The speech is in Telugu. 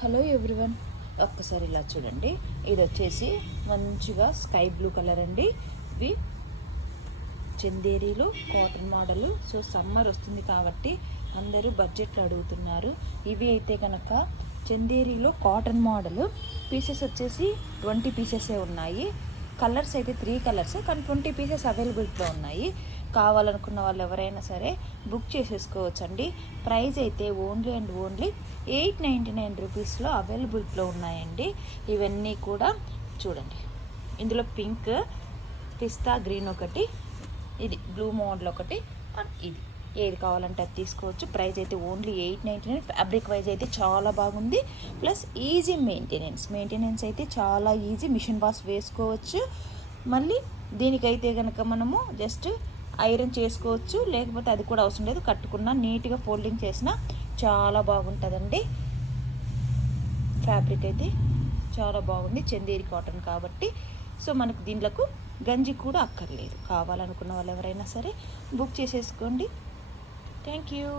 హలో ఎవ్రీవన్, ఒక్కసారి ఇలా చూడండి. ఇది వచ్చేసి మంచిగా స్కై బ్లూ కలర్ అండి. ఇవి చందేరీలు కాటన్ మోడల్. సో సమ్మర్ వస్తుంది కాబట్టి అందరూ బడ్జెట్లో అడుగుతున్నారు. ఇవి అయితే కనుక చందేరీలో కాటన్ మోడల్. పీసెస్ వచ్చేసి 20 పీసెసే ఉన్నాయి. కలర్స్ అయితే 3 కలర్స్, కానీ 20 పీసెస్ అవైలబిలిటీలో ఉన్నాయి. కావాలనుకున్న వాళ్ళు ఎవరైనా సరే బుక్ చేసేసుకోవచ్చండి. ప్రైస్ అయితే ఓన్లీ అండ్ ఓన్లీ 899 రూపీస్లో అవైలబిలిటీలో ఉన్నాయండి. ఇవన్నీ కూడా చూడండి. ఇందులో పింక్, పిస్తా గ్రీన్ ఒకటి, ఇది బ్లూ మోడల్ ఒకటి, ఇది ఏది కావాలంటే అది తీసుకోవచ్చు. ప్రైస్ అయితే ఓన్లీ 899. ఫ్యాబ్రిక్ వైజ్ అయితే చాలా బాగుంది. ప్లస్ ఈజీ మెయింటెనెన్స్ అయితే చాలా ఈజీ. మిషన్ వాష్ వేసుకోవచ్చు. మళ్ళీ దీనికైతే కనుక మనము జస్ట్ ఐరన్ చేసుకోవచ్చు, లేకపోతే అది కూడా అవసరం లేదు. కట్టుకున్న నీట్గా ఫోల్డింగ్ చేసిన చాలా బాగుంటుందండి. ఫ్యాబ్రిక్ అయితే చాలా బాగుంది, చందేరి కాటన్ కాబట్టి. సో మనకు దీంట్లకు గంజి కూడా అక్కర్లేదు. కావాలనుకున్న వాళ్ళు ఎవరైనా సరే బుక్ చేసేసుకోండి. Thank you.